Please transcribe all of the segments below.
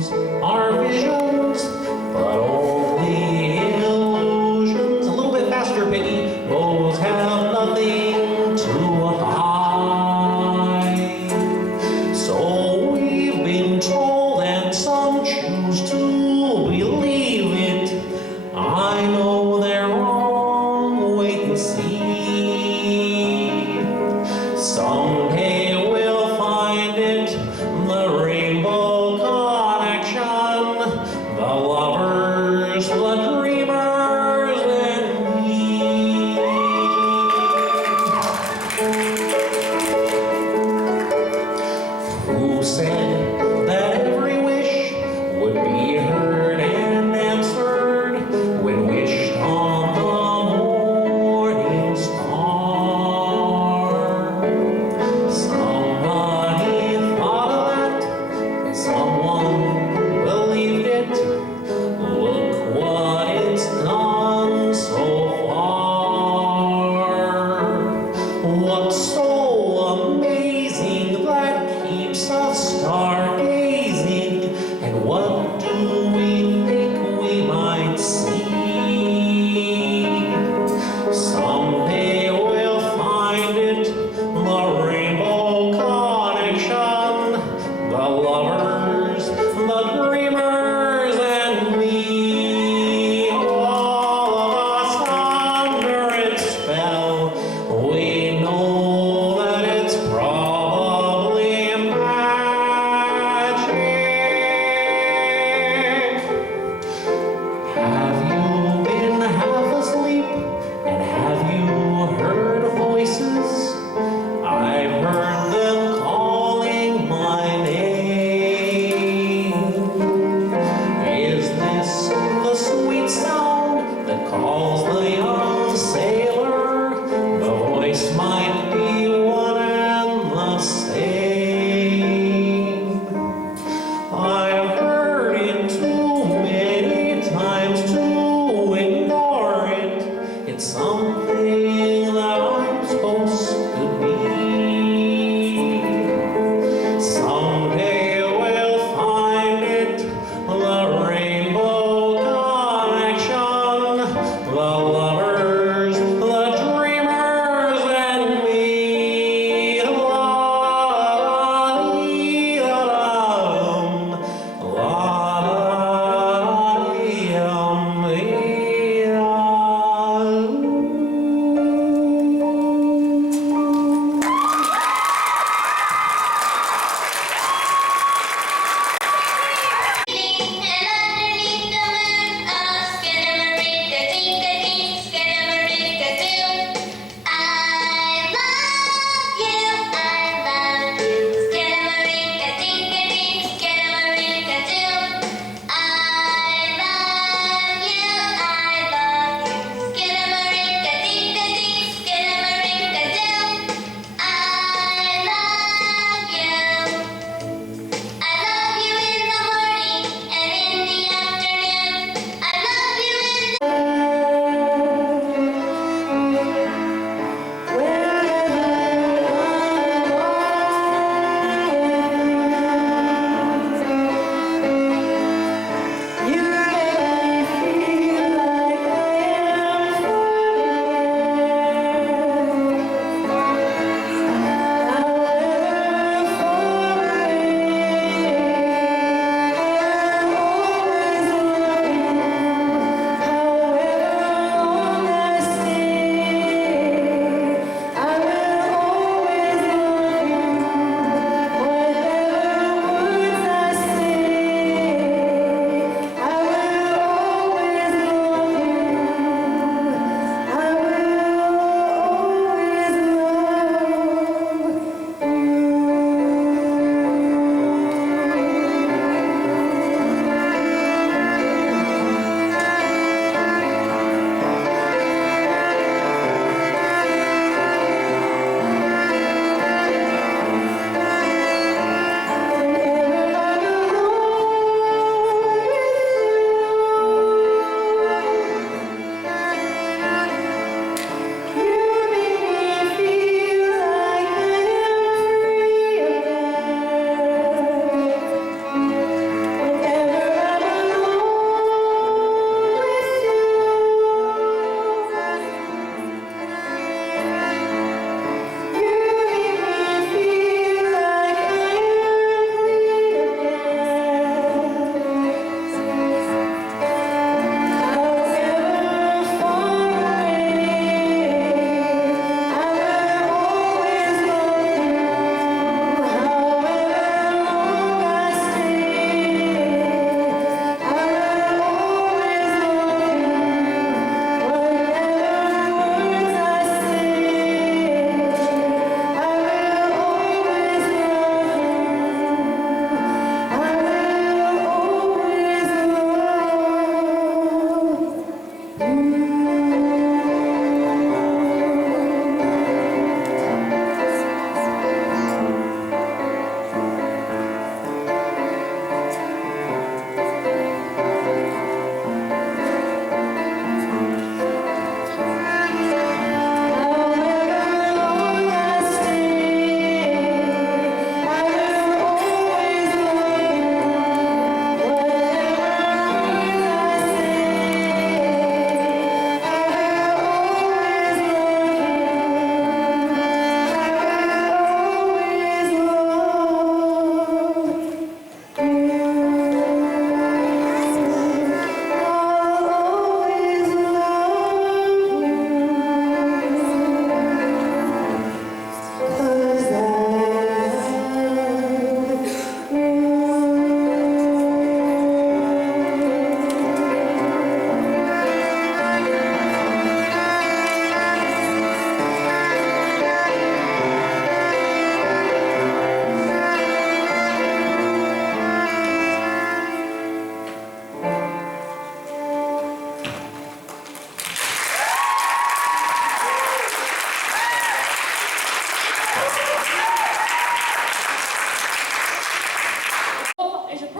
those are visions, but only illusions. A little bit faster, Piggy. Those have nothing to hide. So we've been told, and some choose to believe it. I know they're wrong. Wait and see. Someday we'll find it, the rainbow connection, the lovers, the dreamers, and me. Who said that every wish would be heard and answered when wished on the morning star? Somebody thought of that, and someone believed it. Look what it's done so far. What's so amazing that keeps us stargazing? And what do we think we might see? Someday we'll find it, the rainbow connection, the lovers, the dreamers, and me. All of us under its spell, we know that it's probably magic.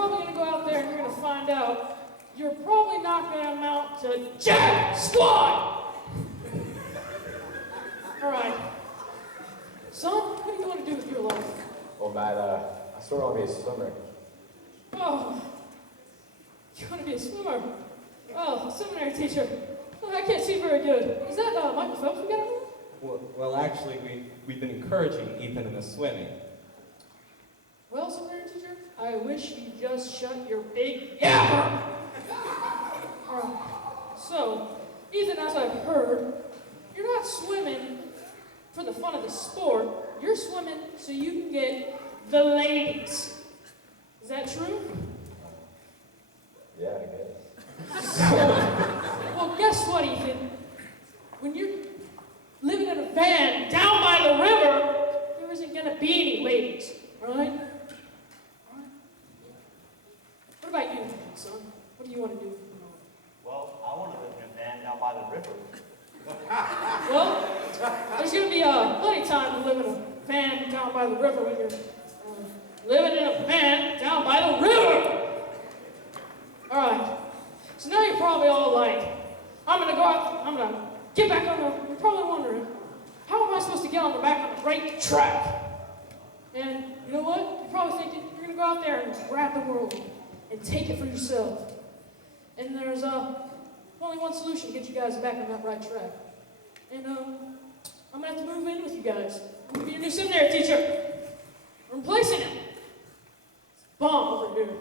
probably going to go out there and you're going to find out you're probably not going to amount to jack squat. All right. Son, what do you want to do with your life? Well, Matt, I sort of want to be a swimmer. Oh, you want to be a swimmer? Oh, seminary teacher. Oh, I can't see very good. Is that Michael Phelps we got over there? Well, actually, we've been encouraging Ethan in the swimming. Well, seminary teacher, I wish you'd just shut your big yapper. All right. So, Ethan, as I've heard, you're not swimming for the fun of the sport. You're swimming so you can get the ladies. Is that true? Yeah, I guess. Well, guess what, Ethan? When you're living in a van down by the river, there isn't going to be any ladies, all right? What about you, son? What do you want to do? Well, I want to live in a van down by the river. Well, there's going to be plenty of time to live in a van down by the river when you're living in a van down by the river. All right. So now you're probably all like, I'm going to go out, I'm going to get back on the, you're probably wondering, how am I supposed to get on the back of a great track? And you know what? You're probably thinking, you're going to go out there and grab the world and take it for yourself. And there's only one solution to get you guys back on that right track. And I'm going to have to move in with you guys. I'm going to be your new seminary teacher. I'm replacing him. It's Bomb over here.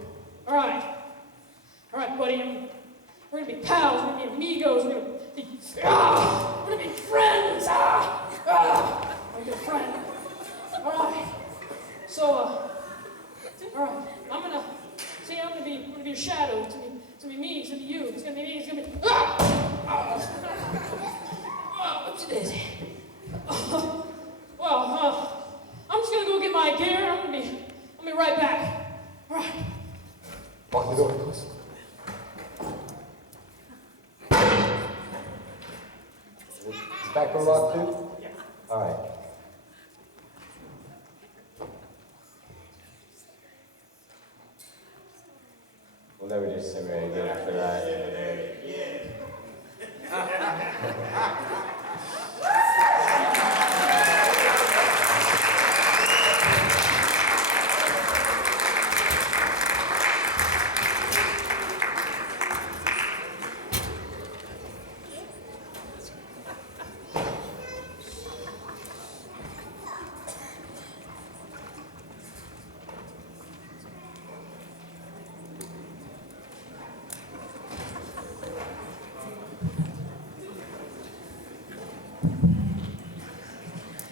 All right, buddy. We're going to be pals. We're going to be amigos. We're going to be friends. I'm your friend. All right. So, all right. I'm going to be your shadow. It's going to be me. It's going to be you. It's going to be me. It's going to be... Whoopsie daisy. Well, I'm just going to go get my gear. I'll be right back. All right. Lock the door, please. Is back door locked too? Yeah. All right. We'll never do seminary again after that.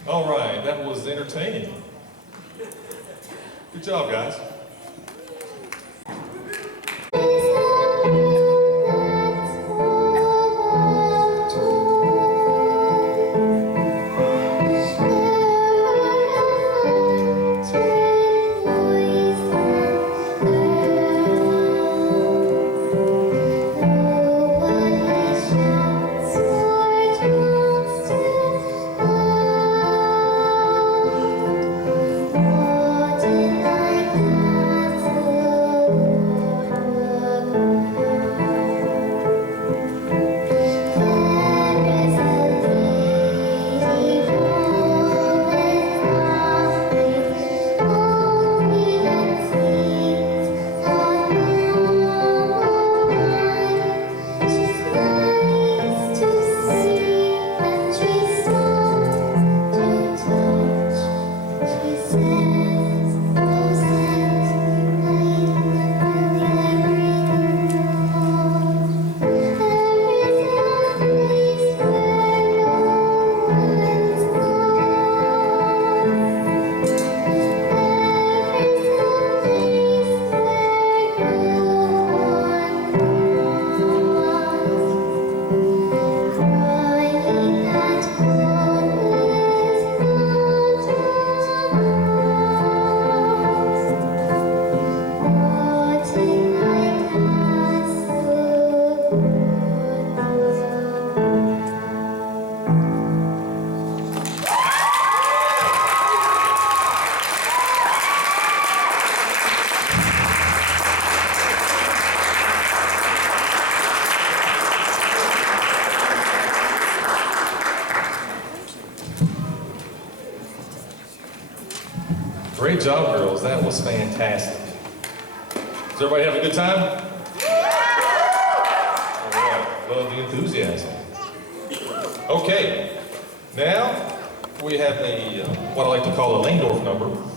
All right, that was entertaining. Good job, guys. What did I do? Great job, girls. That was fantastic. Does everybody have a good time? All right. Love the enthusiasm. Okay. Now we have a what I like to call a Langdorf number.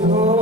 Oh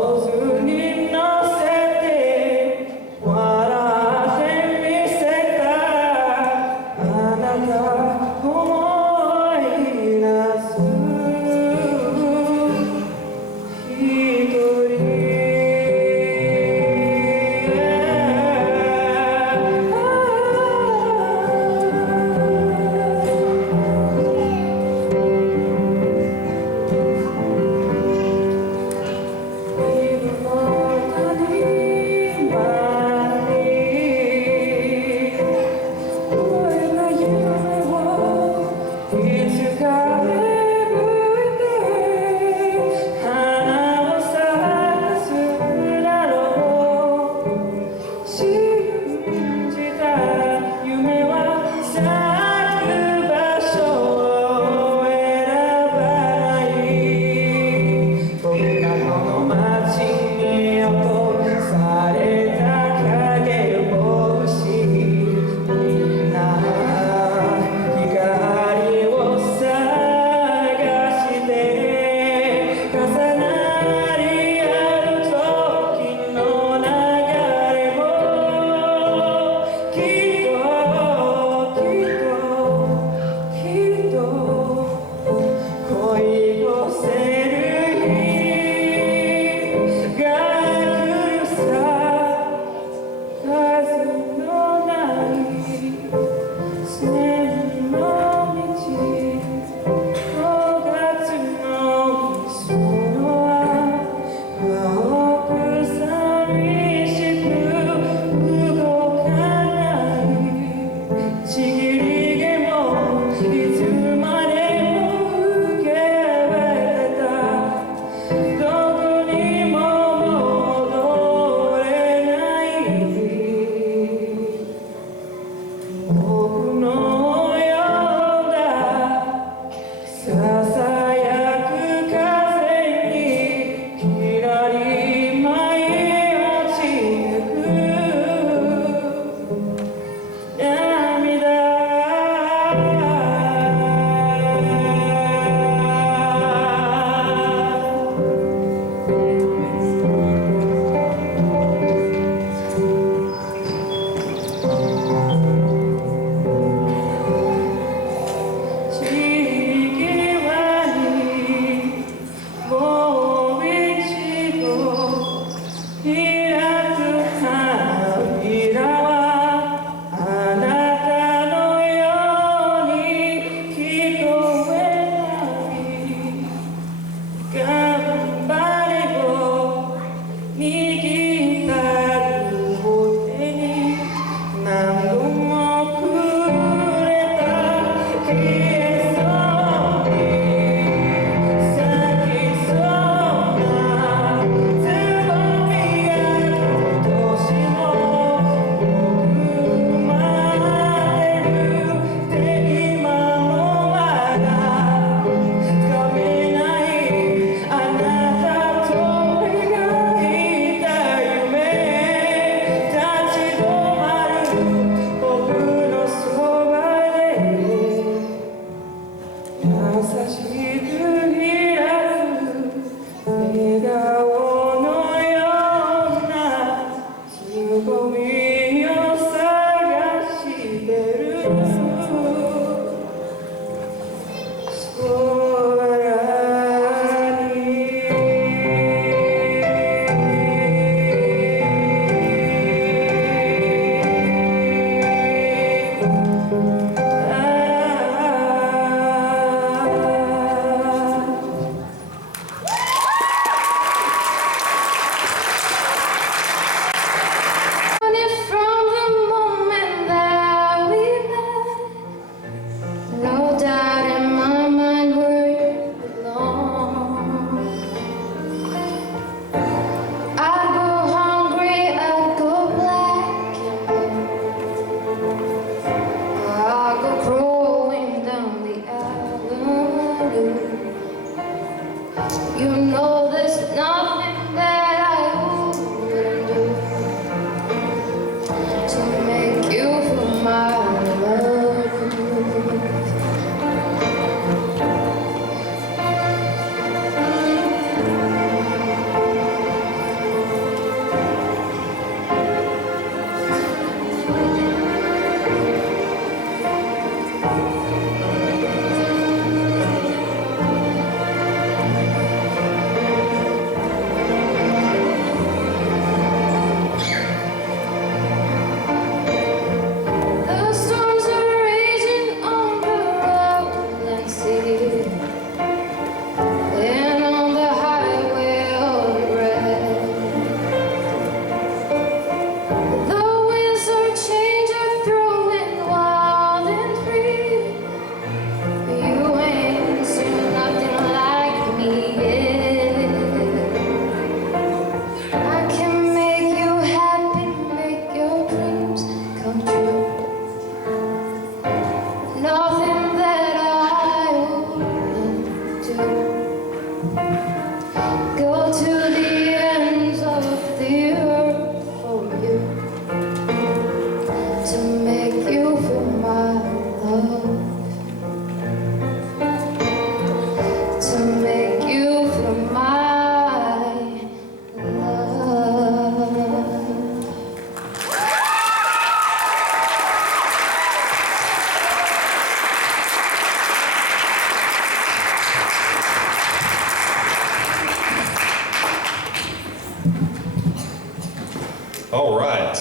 All right.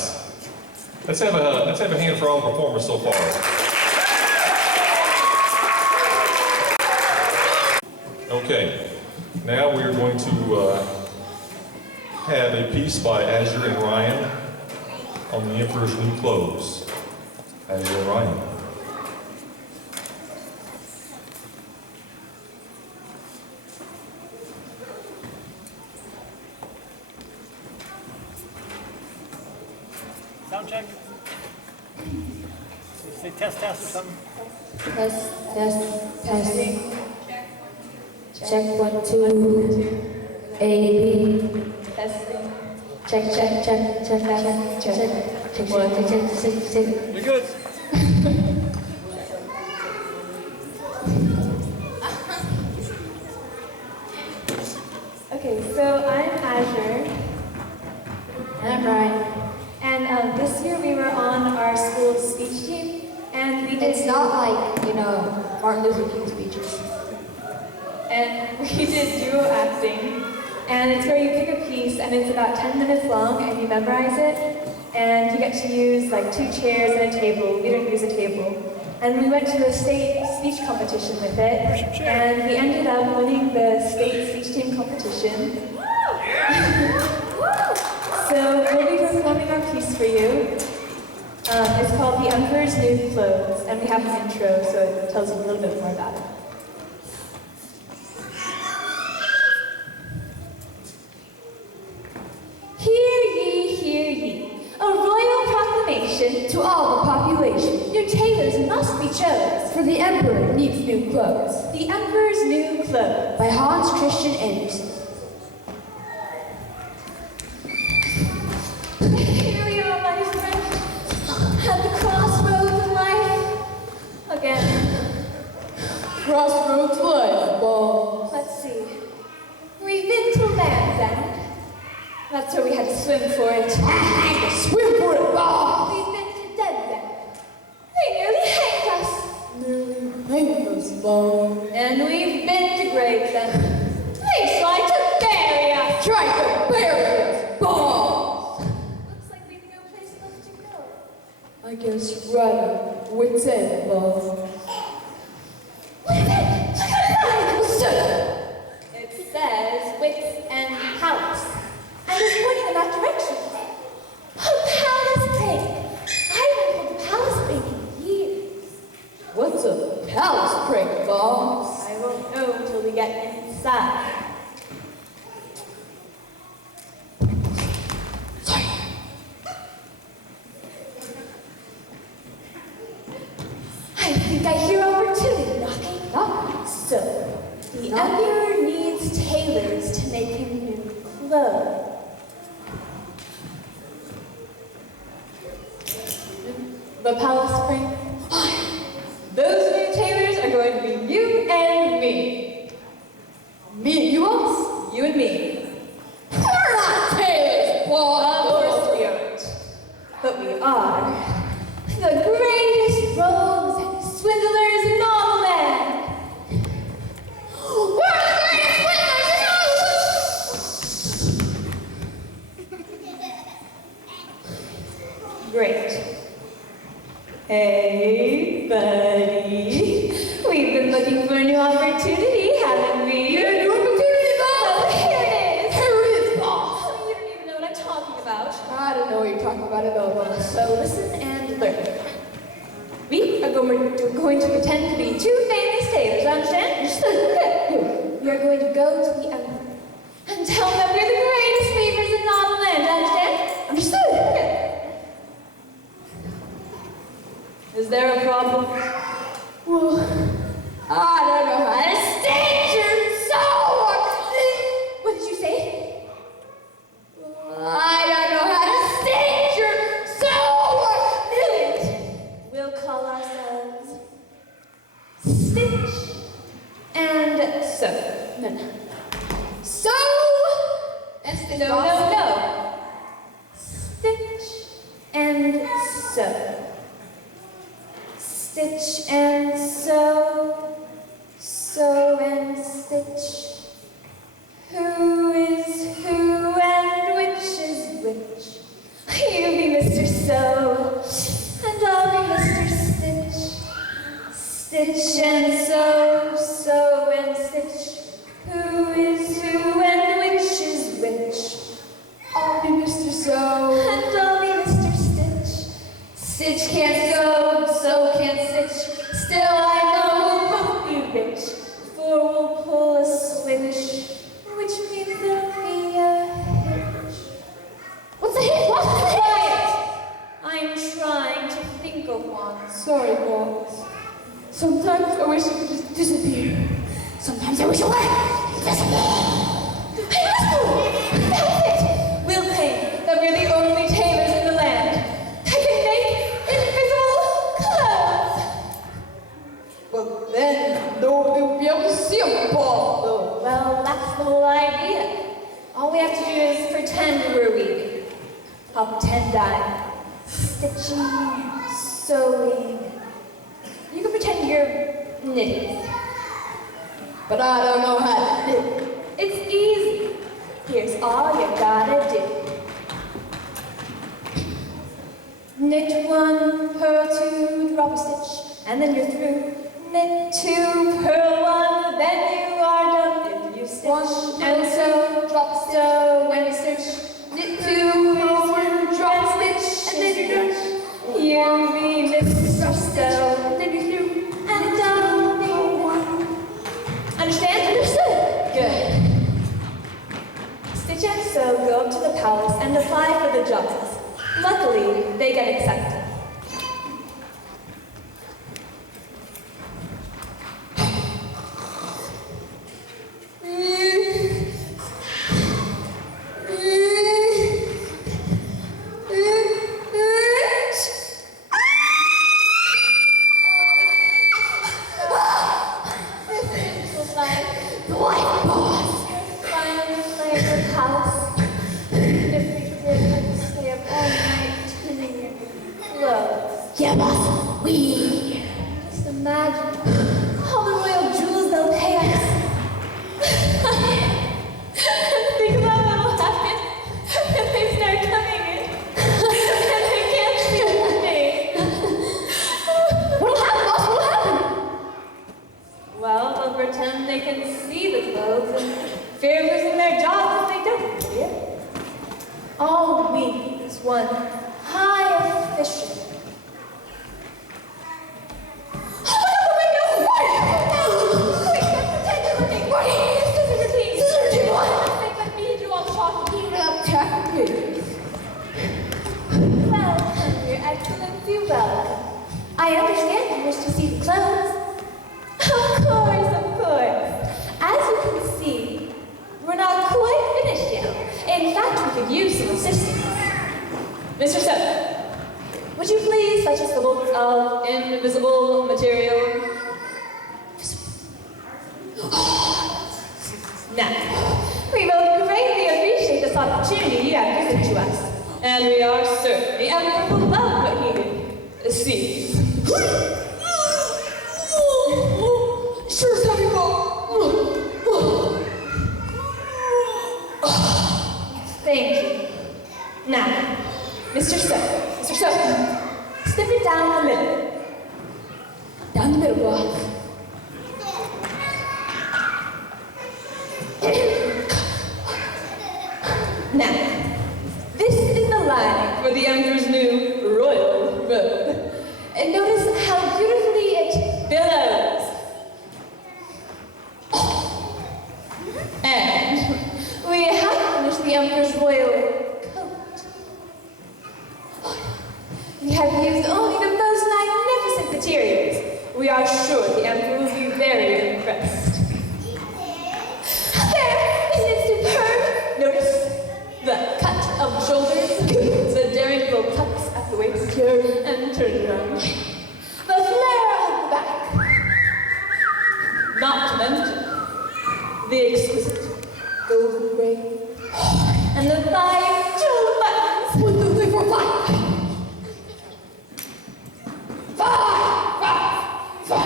Let's have a hand for all the performers so far. Okay. Now we are going to have a piece by Azure and Ryan on the Emperor's New Clothes. Azure and Ryan. Sound check. Say test or something. Testing. Check 1, 2. A, B. Testing. Check. 1, 2, You're good. Okay, so I'm Azure. And I'm Ryan. And this year we were on our school's speech team, and we did. It's not like, Martin Luther King speeches. And we did duo acting, and it's where you pick a piece, and it's about 10 minutes long, and you memorize it, and you get to use like 2 chairs and a table. We didn't use a table. And we went to the state speech competition with it, and we ended up winning the state speech team competition. So we'll be performing our piece for you. It's called The Emperor's New Clothes, and we have an intro, so it tells you a little bit more about it. Hear ye, a royal proclamation to all the population. New tailors must be chose, For the Emperor needs new clothes. The Emperor's New Clothes. By Hans Christian Andersen. Here we are, my friend, at the crossroads of life. Again. Crossroads life, ball. Let's see. We've been to Land's End. That's where we had to swim for it. Swim for it, ball. We've been to Dead's End. They nearly hanged us. Hang us, ball. And we've been to Gravesend. They tried to bury us. Try to bury us, ball. Looks like we've no place left to go. I guess right wits end, ball. What is it? I got it right. What's that? It says Wits and Palace. And it's pointing in that direction. A palace prank. I haven't pulled a palace prank in years. What's a palace prank, ball? I won't know until we get inside. I think I hear opportunity knocking. So, the Emperor needs tailors to make him new clothes. The palace prank. Those new tailors are going to be you and me. Me and you all? You and me. We're not tailors, ball. Of course we aren't. But we are the greatest rogues and swindlers in all the land. We're the greatest swindlers in all the land. Great. Hey, buddy. We've been looking for a new opportunity, haven't we? You're a new opportunity, ball. Oh, here it is. Here it is, ball. Oh, you don't even know what I'm talking about. I don't know what you're talking about at all, ball. So listen and learn. We are going to pretend to be 2 famous tailors, understand? We are going to go to the Emperor and tell them we're the greatest weavers in all the land, understand? Understood? Is there a problem? Well, I don't know how to stage your soul. What did you say? I don't know how to stage your soul. Brilliant. We'll call ourselves Stitch and Sew. No. So, and Stitch. No. Stitch and Sew. Stitch and sew, sew and stitch. Who is who and And only Mr. Stitch. Stitch can't sew, so can't Stitch. Still I know we'll both be rich, for we'll pull a switch, which means there'll be a hitch. What's a hitch? What's a hitch? Quiet! I'm trying to think of one. Sorry, boss. Sometimes I wish I could just disappear. Sometimes I wish I were invisible. Hey, Mr. That's it! We'll claim that we're the only tailors in the land. I can make invisible clothes. But then nobody will be able to see them, boss. Well, that's the whole idea. All we have to do is pretend we're weak. I'll pretend I'm stitching, sewing. You can pretend you're knitting. But I don't know how to knit. It's easy. Here's all you gotta do. Knit one, purl two, drop a stitch, and then you're through. Knit two, purl one, then you are done. If you stitch One, and sew, drop sew when you stitch. Knit two, purl one, drop a stitch, and then you're done. You mean Mr. Sew, then you're through, and done. Understand? Understood. Good. Stitch and Sew go up to the palace and apply for the jobs. Luckily, they get accepted. The white boss. Finally, play at the palace. If we did, stay up all night tinning your clothes. Yeah, boss. We. Just imagine all the royal jewels they'll pay us. Think about what'll happen if they start coming in and they can't see the face. What'll happen, boss? What'll happen? Well, they'll pretend they can see the clothes and fear losing their jobs if they don't. Yeah? All we need is one high official. Welcome, Your Excellency, welcome. I understand you wish to see the clothes. Of course, of course. As you can see, we're not quite finished yet. In fact, we could use some assistance. Mr. Seven, would you please fetch us the bolts of invisible material? Now, we both greatly appreciate this opportunity you have given to us. And we are certain the Emperor will love what he sees. Sure, Sammy Thank you. Now, Mr. Soap, slip it down the middle. Down the middle, boss. Now, this is the lining for the Emperor's new royal robe. And notice how beautifully it billows. And we have finished the Emperor's royal coat. We have used only the most magnificent materials. We are sure the Emperor will be very impressed. There, isn't it superb? Notice the cut of the shoulders, the daring little tucks at the waist, and turn around. The flare of the back. Not to mention the exquisite golden braid, and the five jewel buttons. 1, 2, 3, 4, 5. 5.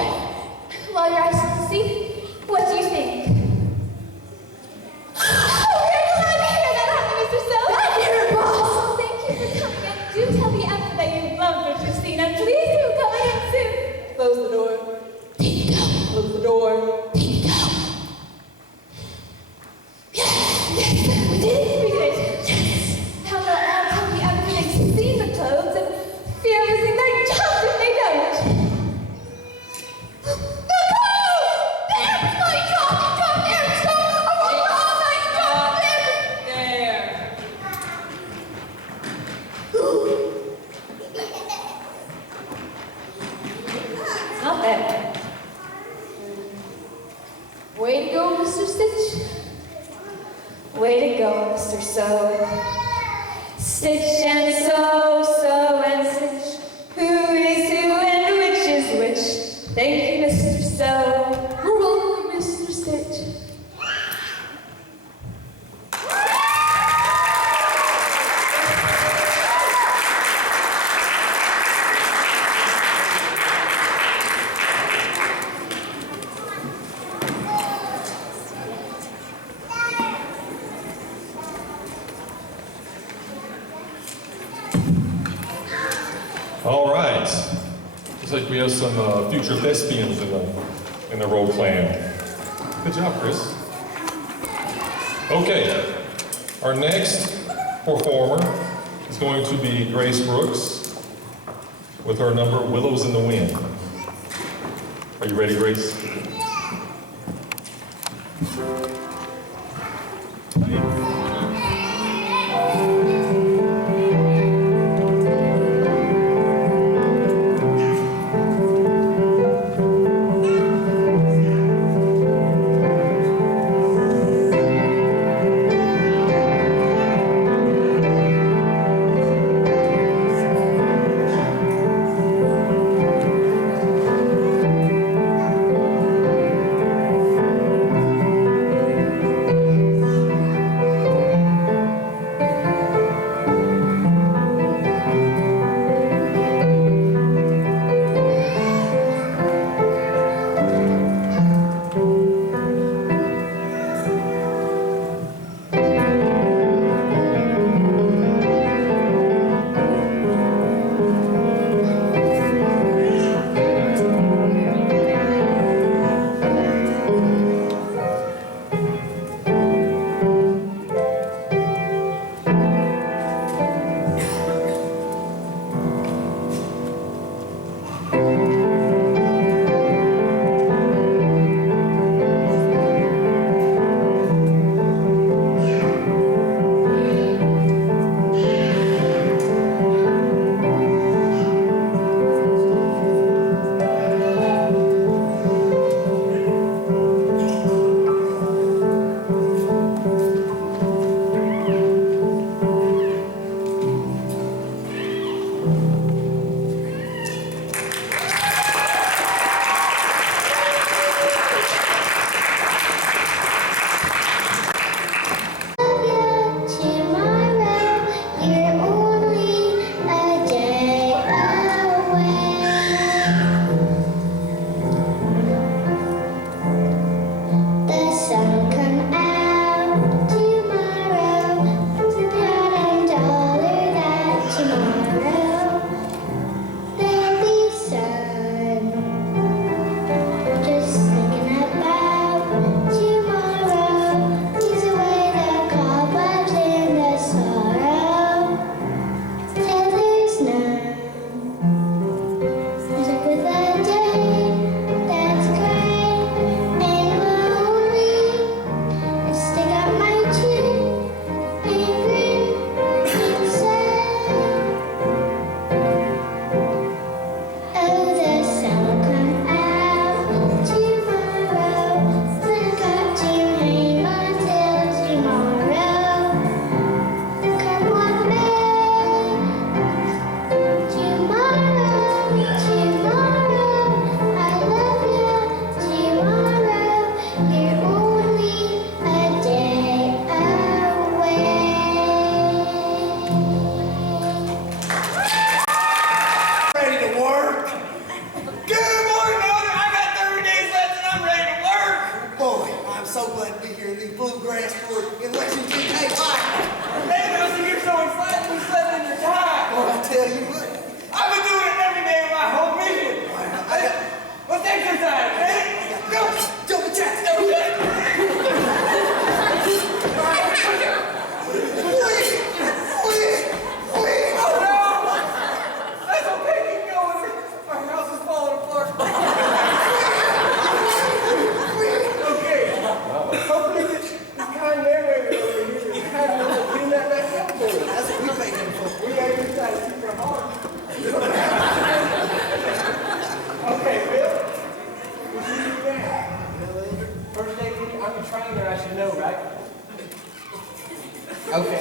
Well, Your Excellency, what do you think? Oh, we're glad to hear that, aren't we, Mr. Soap? Glad to hear it, boss. Oh, thank you for coming, and do tell the Emperor that you love what you've seen, and please do come again soon. Close the door. There you go. Close the door. There you go. Yes, we did it. We did it. Sew. Stitch and sew, sew and stitch. Who is who and which is which? Thank you, Mr. Sew. You're welcome, Mr. Stitch. All right. Looks like we have some future thespians in the role playing. Good job, Chris. Okay. Our next performer is going to be Grace Brooks with her number Willows in the Wind. Are you ready, Grace?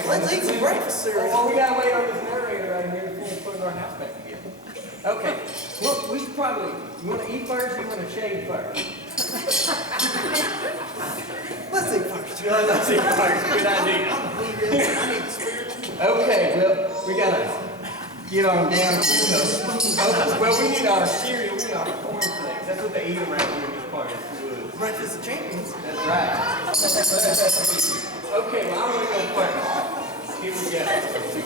Let's eat some breakfast cereal. Well, we gotta wait on this narrator right here before we put our house back together. Okay, look, we should probably, you wanna eat first or you wanna shave first? Let's eat first. Let's eat first, good idea. Okay, well, we gotta get on down to well, we need our cereal, we need our cornflakes. That's what they eat around here in this part of the woods. Breakfast of champions. That's right. Okay, well, I'm gonna go first. Here we go. That's it.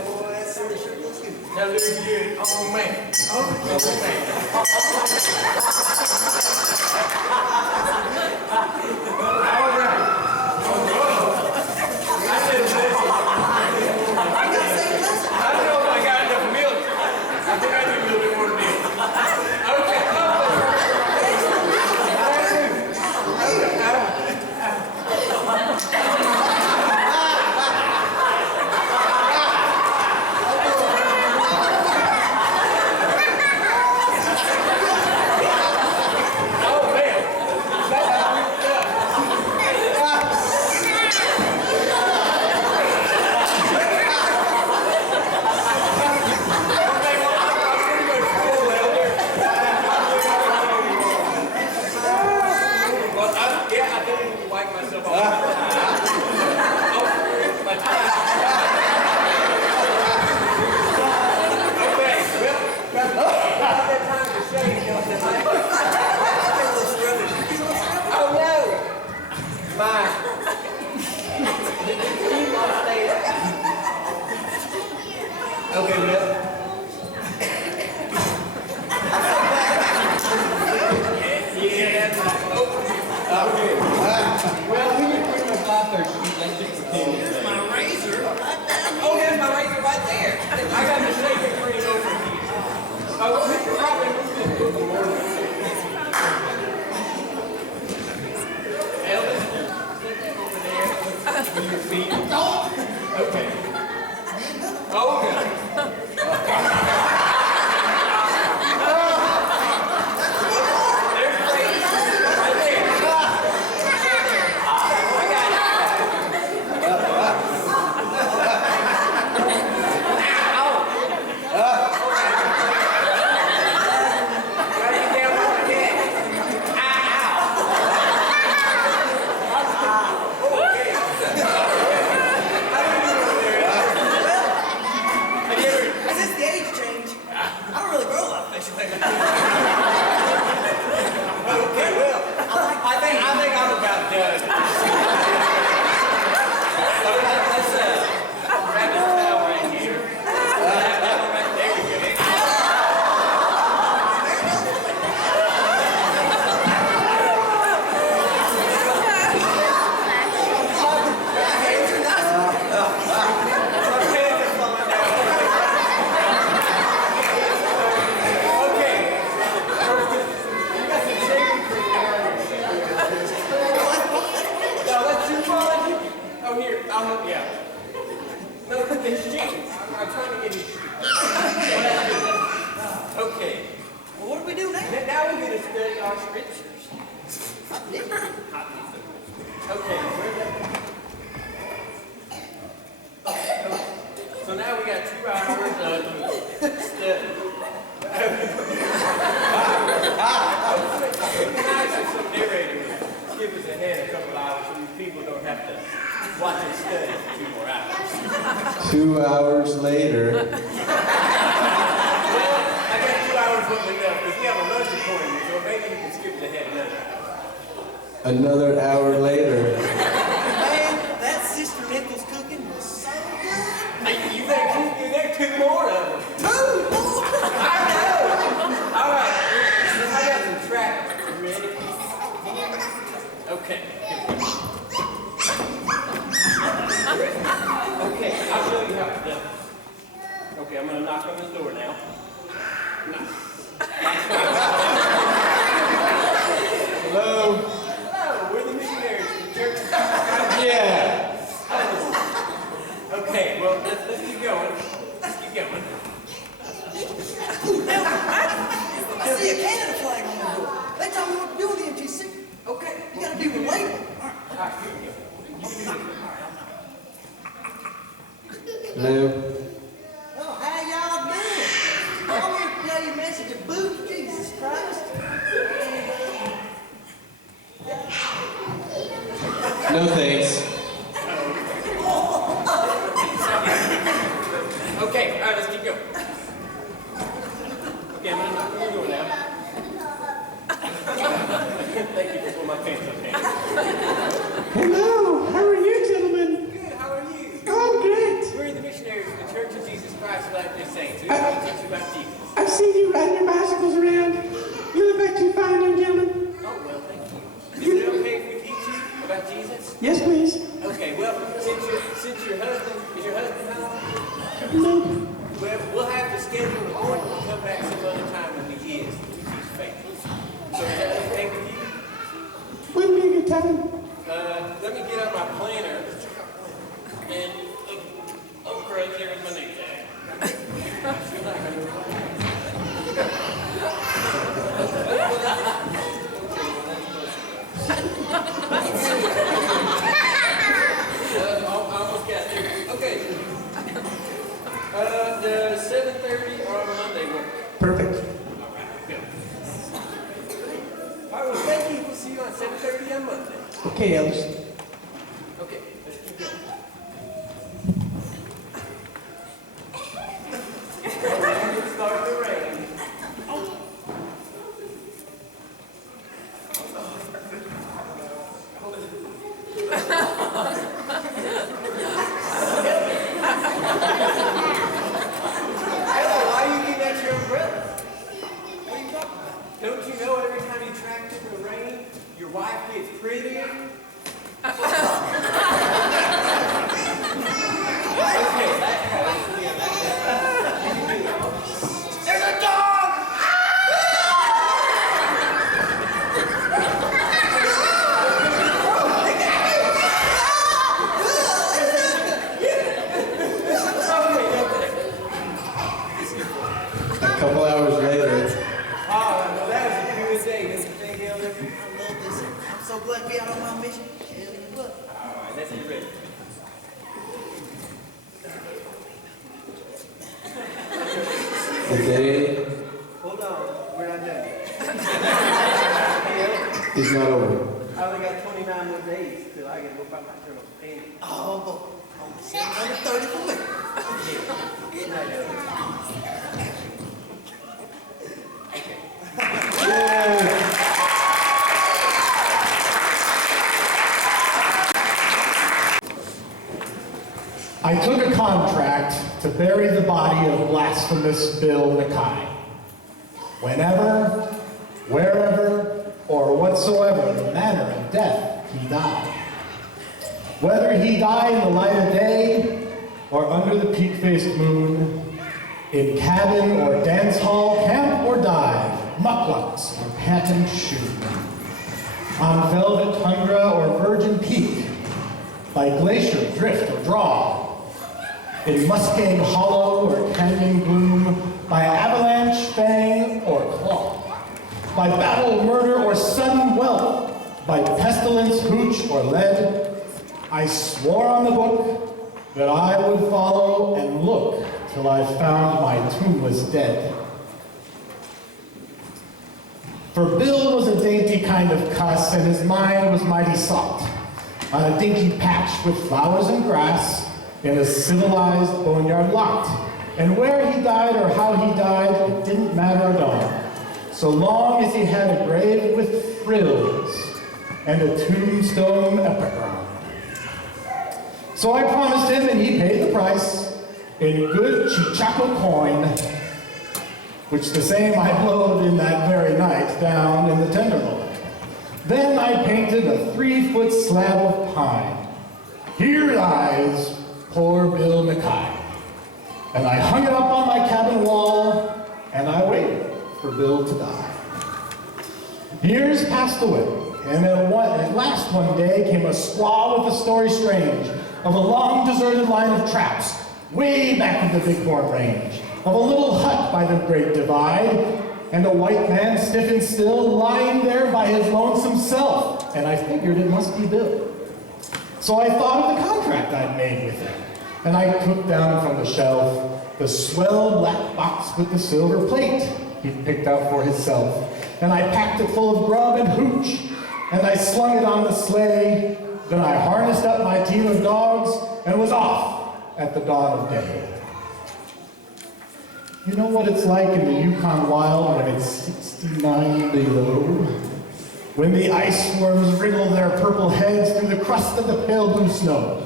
Oh, that cereal sure looks good. That looks good. Oh, man. Oh, man. All right. I said listen. I don't know if I got enough milk. I think I need a little bit more milk. Okay. Okay, Bill. Yeah, that's right. Okay. Well, we can bring my 5:30. Let's just pretend. Here's my razor. Oh, there's my razor right there. I got the shaving cream over here. Oh, we can probably move this book a little bit. Elvis, over there. With your feet. Okay. Okay. Okay. Well, what do we do now? Now we're going to study our scriptures. Okay. So now we got 2 hours of study. It'd be nice if some narrator would skip us ahead a couple hours so these people don't have to watch us study for 2 more hours. 2 hours later. Well, I got 2 hours wasn't enough because we have a lunch appointment, so maybe you can skip us ahead another hour. Another hour later. Man, that Sister Nichols cooking was so good. You there 2 more of them. 2 more? I know. All right. I got some tracks. You ready? Okay. Okay, I'll show you how it's done. Okay, I'm going to knock on this door now. Knock. Hello? Hello, we're the missionaries from the church. Yeah. Okay, well, let's keep going. Let's keep going. I see a Canada flag on the door. They told me what to do with the MTC. Okay. You gotta do the label. All right, here we go. Hello. Oh, how y'all doing? I'm here to tell you a message of boo Jesus Christ. No thanks. Okay, all right, let's keep going. Okay, I'm gonna go now. Thank you for pulling my pants up, Hank. Hello. How are you, gentlemen? Good, how are you? Oh, great. We're the missionaries of the Church of Jesus Christ of Latter-day Saints. We're going to teach you about Jesus. I've seen you riding your bicycles around. You look like two fine young gentlemen. Oh, well, thank you. Is it okay if we teach you about Jesus? Yes, please. Okay, well, since your husband, is your husband home? No. Well, we'll have to schedule an appointment to come back some other time when he is, if he's faithful. So is that okay with you? Wouldn't be a good time. Let me get out my planner and look right there with my name tag. Almost got there. Okay. The 7:30 on Monday work. Perfect. All right, well, thank you. We'll see you on 7:30 on Monday. Okay, Ellis. Okay, let's keep going. It's starting to rain. Why are you getting at your umbrella? What are you talking about? Don't you know every time you track in the rain, your wife gets prettier? Okay, there's a dog! A couple hours later. Oh, well, that was a good day. Didn't you think, Elder? I love this. I'm so glad to be out on my mission. Tell you what. All right, let's get ready. The day Hold on, we're not done yet. Hey, Elder, is not over. I only got 29 more days till I can go find my turtle companion. Oh, boy. Only 730 for me. Good night, Elder. I took a contract to bury the body of blasphemous Bill Mackay. Whenever, wherever, or whatsoever the manner of death he died. Whether he died in the light of day, or under the peak-faced moon, in cabin or dance hall, camp or dive, mucklucks or patent shoe, on velvet tundra or virgin peak, by glacier, drift, or draw, in muskeg hollow or canyon gloom, by avalanche, fang, or claw, by battle, murder, or sudden wealth, by pestilence, hooch, or lead, I swore on the book that I would follow and look till I found my tombless dead. For Bill was a dainty kind of cuss, and his mind was mighty soft, on a dinky patch with flowers and grass, in a civilized boneyard lot. And where he died or how he died, it didn't matter at all, so long as he had a grave with frills and a tombstone epigram. So I promised him, and he paid the price in good Chichaco coin, which the same I blowed in that very night down in the Tenderloin. Then I painted a 3-foot slab of pine. Here lies poor Bill Mackay. And I hung it up on my cabin wall, and I waited for Bill to die. Years passed away, and at last one day came a squaw with a story strange of a long deserted line of traps way back in the Bighorn Range, of a little hut by the Great Divide, and a white man stiff and still lying there by his lonesome self, and I figured it must be Bill. So I thought of the contract I'd made with him, and I took down from the shelf the swell black box with the silver plate he'd picked out for himself, and I packed it full of grub and hooch, and I slung it on the sleigh. Then I harnessed up my team of dogs and was off at the dawn of day. You know what it's like in the Yukon wild when it's 69 below? When the ice worms wriggle their purple heads through the crust of the pale blue snow.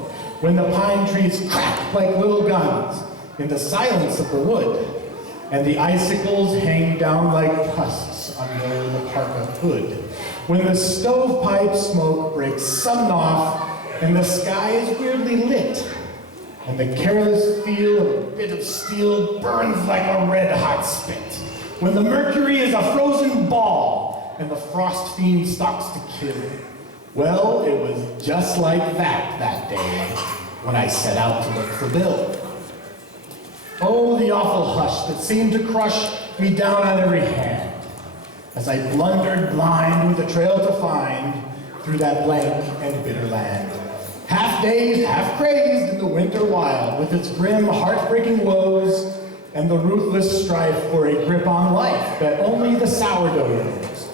When the pine trees crack like little guns in the silence of the wood. And the icicles hang down like tusks under the parka hood. When the stovepipe smoke breaks sudden off and the sky is weirdly lit. And the careless feel of a bit of steel burns like a red-hot spit. When the mercury is a frozen ball and the frost fiend stalks to kill. Well, it was just like that day when I set out to look for Bill. Oh, the awful hush that seemed to crush me down on every hand as I blundered blind with a trail to find through that blank and bitter land. Half dazed, half crazed in the winter wild, with its grim, heartbreaking woes and the ruthless strife for a grip on life that only the sourdough knows.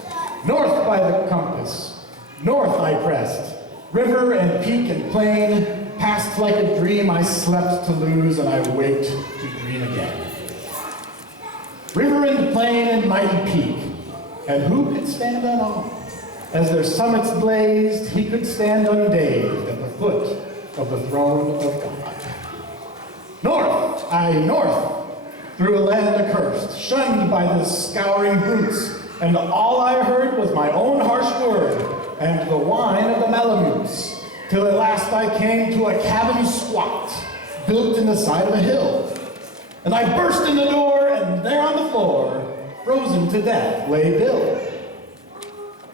North by the compass, north I pressed, river and peak and plain, passed like a dream I slept to lose and I waked to dream again. River and plain and mighty peak, and who could stand unawe? As their summits blazed, he could stand undazed at the foot of the throne of God. North, through a land accursed, shunned by the scouring brutes, and all I heard was my own harsh word and the whine of the Malamutes, till at last I came to a cabin squat, built in the side of a hill. And I burst in the door, and there on the floor, frozen to death, lay Bill.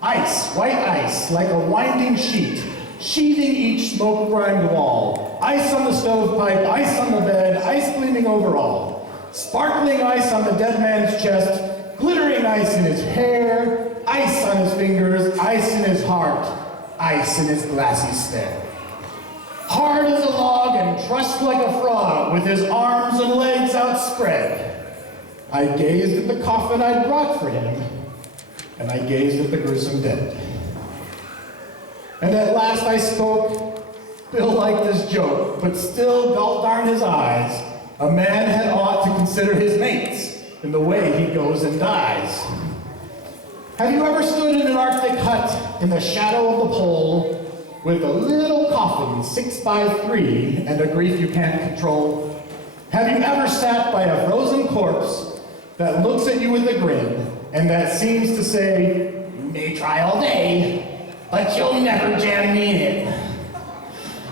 Ice, white ice, like a winding sheet, sheathing each smoke-grimed wall. Ice on the stovepipe, ice on the bed, ice gleaming over all. Sparkling ice on the dead man's chest, glittering ice in his hair, ice on his fingers, ice in his heart, ice in his glassy stare. Hard as a log and trussed like a frog, with his arms and legs outspread, I gazed at the coffin I'd brought for him, and I gazed at the gruesome dead. And at last I spoke. Bill liked this joke, but still, gall darn his eyes, a man had ought to consider his mates in the way he goes and dies. Have you ever stood in an Arctic hut in the shadow of the pole with a little coffin 6 by 3 and a grief you can't control? Have you ever sat by a frozen corpse that looks at you with a grin and that seems to say, you may try all day, but you'll never jam me in?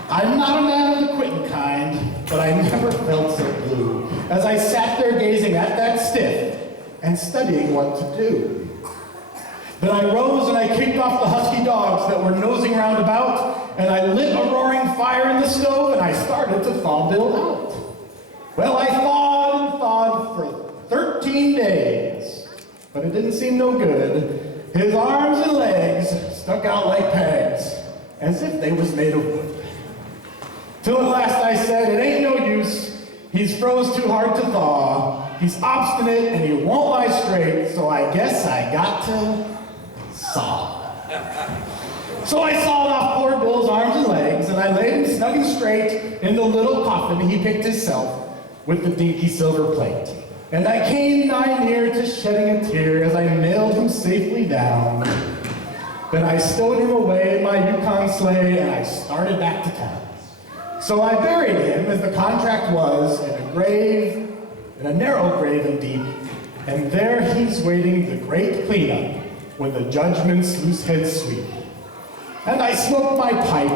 I'm not a man of the quitting kind, but I never felt so blue as I sat there gazing at that stiff and studying what to do. Then I rose and I kicked off the husky dogs that were nosing round about, and I lit a roaring fire in the stove, and I started to thaw Bill out. Well, I thawed and thawed for 13 days, but it didn't seem no good. His arms and legs stuck out like pegs, as if they was made of wood. Till at last I said, it ain't no use. He's froze too hard to thaw. He's obstinate and he won't lie straight, so I guess I got to saw. So I sawed off poor Bill's arms and legs, and I laid him snug and straight in the little coffin he picked himself with the dinky silver plate. And I came nigh near to shedding a tear as I nailed him safely down. Then I stowed him away in my Yukon sleigh, and I started back to town. So I buried him, as the contract was, in a grave, in a narrow grave and deep, and there he's waiting the great cleanup when the judgment's loose head sweep. And I smoke my pipe,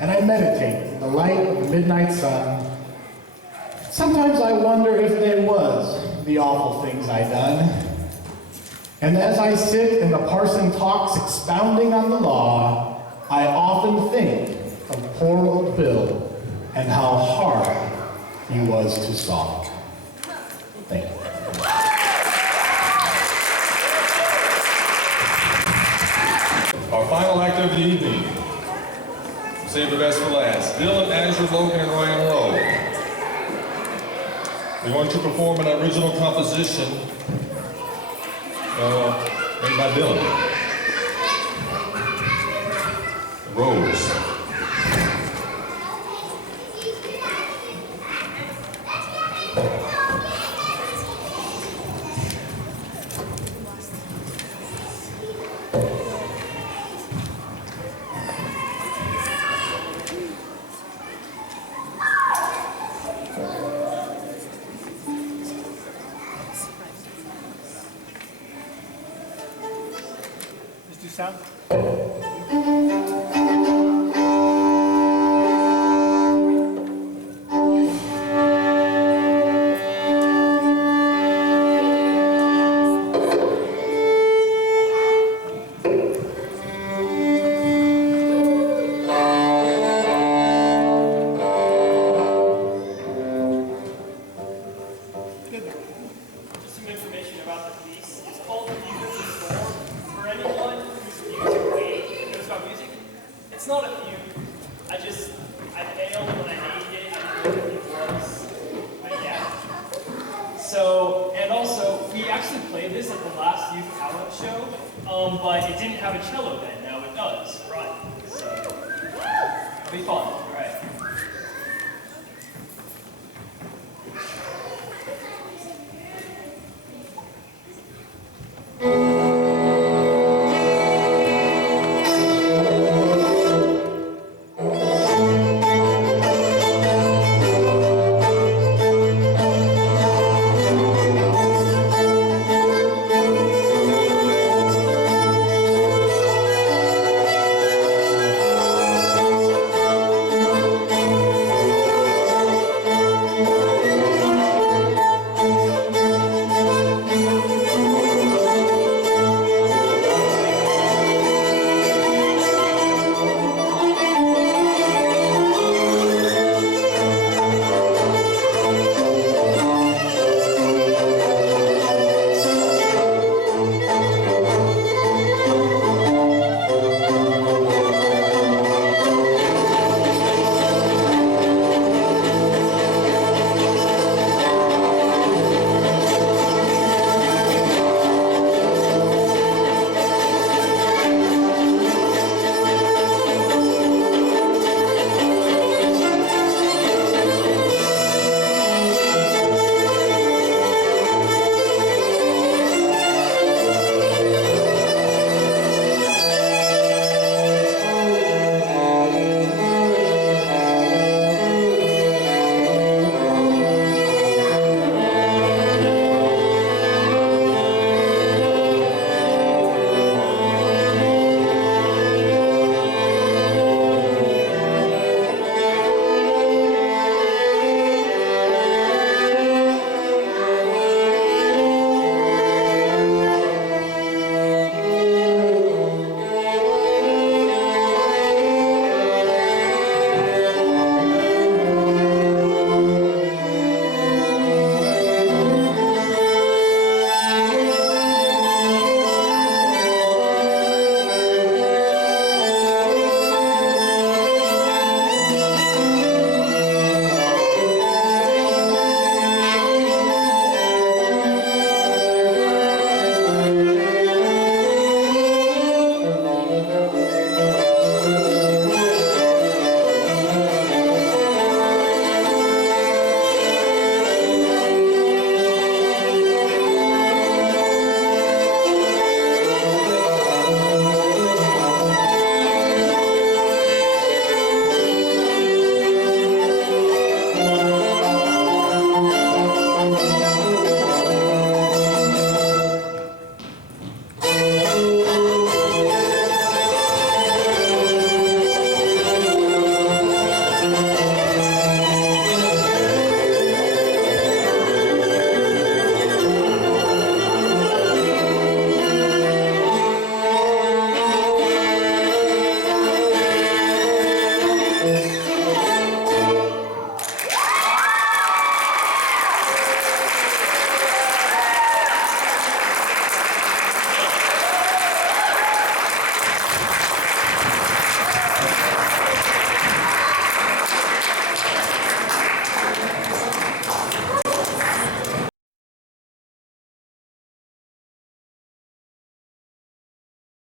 and I meditate in the light of the midnight sun. Sometimes I wonder if there was the awful things I done. And as I sit and the parson talks expounding on the law, I often think of poor old Bill and how hard he was to saw. Thank you. Our final act of the evening, Save the best for last. Dylan, Azure, Logan, and Ryan Lowe. We're going to perform an original composition made by Dylan. Rose. Let's do sound. Just some information about the piece. It's called Fugue Storm. For anyone who's musically knows about music, it's not a fugue. I failed when I named it and it was my dad. So, and also, we actually played this at the last Youth Talent show, but it didn't have a cello then. Now it does, right? So, it'll be fun.